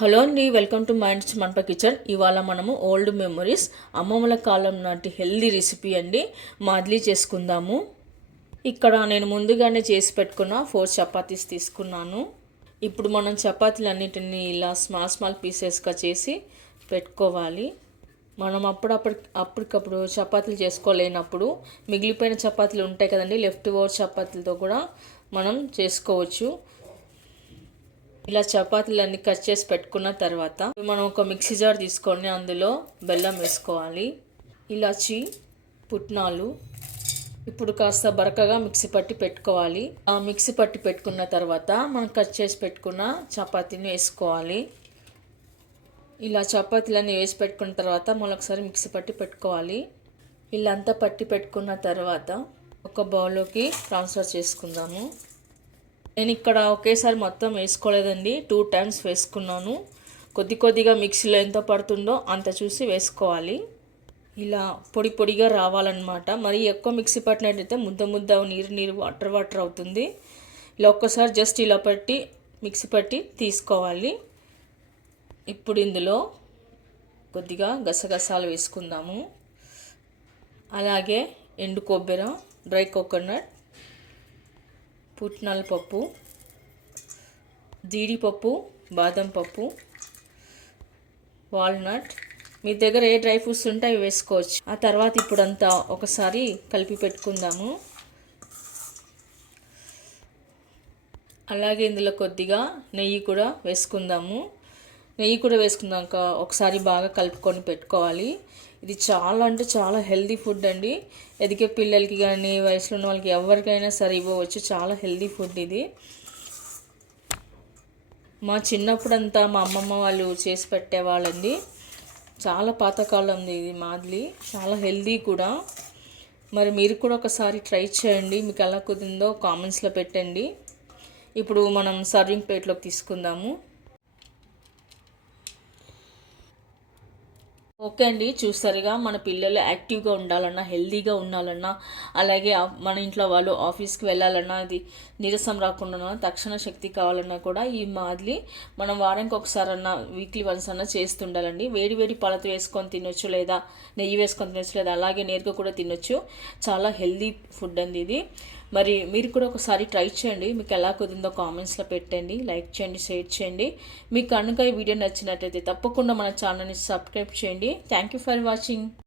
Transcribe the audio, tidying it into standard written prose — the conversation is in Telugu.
హలో అండి, వెల్కమ్ టు మైండ్స్ మంట కిచెన్. ఇవాళ మనము ఓల్డ్ మెమరీస్ అమ్మమ్మల కాలం నాటి హెల్దీ రెసిపీ అండి మాదిలీ చేసుకుందాము. ఇక్కడ నేను ముందుగానే చేసి పెట్టుకున్న 4 చపాతీస్ తీసుకున్నాను. ఇప్పుడు మనం చపాతీలన్నిటిని ఇలా స్మాల్ పీసెస్గా చేసి పెట్టుకోవాలి. మనం అప్పటికప్పుడు చపాతీలు చేసుకోలేనప్పుడు మిగిలిపోయిన చపాతీలు ఉంటాయి కదండి, లెఫ్ట్ ఓవర్ చపాతీలతో కూడా మనం చేసుకోవచ్చు. ఇలా చపాతీలన్నీ కట్ చేసి పెట్టుకున్న తర్వాత మనం ఒక మిక్సీ జార్ తీసుకొని అందులో బెల్లం వేసుకోవాలి, ఇలాచి, పుట్నాలు. ఇప్పుడు కాస్త బరకగా మిక్సీ పట్టి పెట్టుకోవాలి. ఆ మిక్సీ పట్టి పెట్టుకున్న తర్వాత మనం కట్ చేసి పెట్టుకున్న చపాతీని వేసుకోవాలి. ఇలా చపాతీలన్నీ వేసి పెట్టుకున్న తర్వాత మరొకసారి మిక్సీ పట్టి పెట్టుకోవాలి. ఇలా అంతా పట్టి పెట్టుకున్న తర్వాత ఒక బౌల్లోకి ట్రాన్స్ఫర్ చేసుకుందాము. నేను ఇక్కడ ఒకేసారి మొత్తం వేసుకోలేదండి, 2 టైమ్స్ వేసుకున్నాను. కొద్దిగా మిక్సీలో ఎంత పడుతుందో అంత చూసి వేసుకోవాలి. ఇలా పొడిగా రావాలన్నమాట. మరి ఎక్కువ మిక్సీ పట్టినట్టయితే ముద్ద నీరు వాటర్ అవుతుంది. ఇలా ఒక్కసారి జస్ట్ ఇలా మిక్సీ పట్టి తీసుకోవాలి. ఇప్పుడు ఇందులో కొద్దిగా గసగసాలు వేసుకుందాము, అలాగే ఎండు కొబ్బరి, డ్రై కోకోనట్, పుట్నాల పప్పు, జీడిపప్పు, బాదం పప్పు, వాల్నట్. మీ దగ్గర ఏ డ్రై ఫ్రూట్స్ ఉంటే అవి వేసుకోవచ్చు. ఆ తర్వాత ఇప్పుడంతా ఒకసారి కలిపి పెట్టుకుందాము. అలాగే ఇందులో కొద్దిగా నెయ్యి కూడా వేసుకుందాము. నెయ్యి కూడా వేసుకున్నాక ఒకసారి బాగా కలుపుకొని పెట్టుకోవాలి. ఇది చాలా అంటే చాలా హెల్దీ ఫుడ్ అండి. ఎదిగే పిల్లలకి కానీ వయసులో ఉన్న వాళ్ళకి ఎవరికైనా సరే ఇవ్వవచ్చు. చాలా హెల్దీ ఫుడ్ ఇది. మా చిన్నప్పుడంతా మా అమ్మమ్మ వాళ్ళు చేసి పెట్టేవాళ్ళండి. చాలా పాతకాలం ఇది మాదిలి, చాలా హెల్దీ కూడా. మరి మీరు కూడా ఒకసారి ట్రై చేయండి, మీకు ఎలా కుదిరిందో కామెంట్స్లో పెట్టండి. ఇప్పుడు మనం సర్వింగ్ ప్లేట్లోకి తీసుకుందాము. ఓకే అండి, చూస్తారుగా మన పిల్లలు యాక్టివ్గా ఉండాలన్నా, హెల్దీగా ఉండాలన్నా, అలాగే మన ఇంట్లో వాళ్ళు ఆఫీస్కి వెళ్ళాలన్నా, ఇది నీరసం రాకుండా తక్షణ శక్తి కావాలన్నా కూడా ఈ మాదిలి మనం వారానికి ఒకసారన్నా, వీక్లీ వన్స్ అన్నా చేస్తుండాలండి. వేడి పాలతో వేసుకొని తినొచ్చు, లేదా నెయ్యి వేసుకొని తినొచ్చు, లేదా అలాగే నేరుగా కూడా తినొచ్చు. చాలా హెల్దీ ఫుడ్ అండి ఇది. మరి మీరు కూడా ఒకసారి ట్రై చేయండి, మీకు ఎలా కుదిరిందో కామెంట్స్లో పెట్టండి, లైక్ చేయండి, షేర్ చేయండి. మీకు కనుక ఈ వీడియో నచ్చినట్లయితే తప్పకుండా మన ఛానల్ని సబ్స్క్రైబ్ చేయండి. Thank you for watching.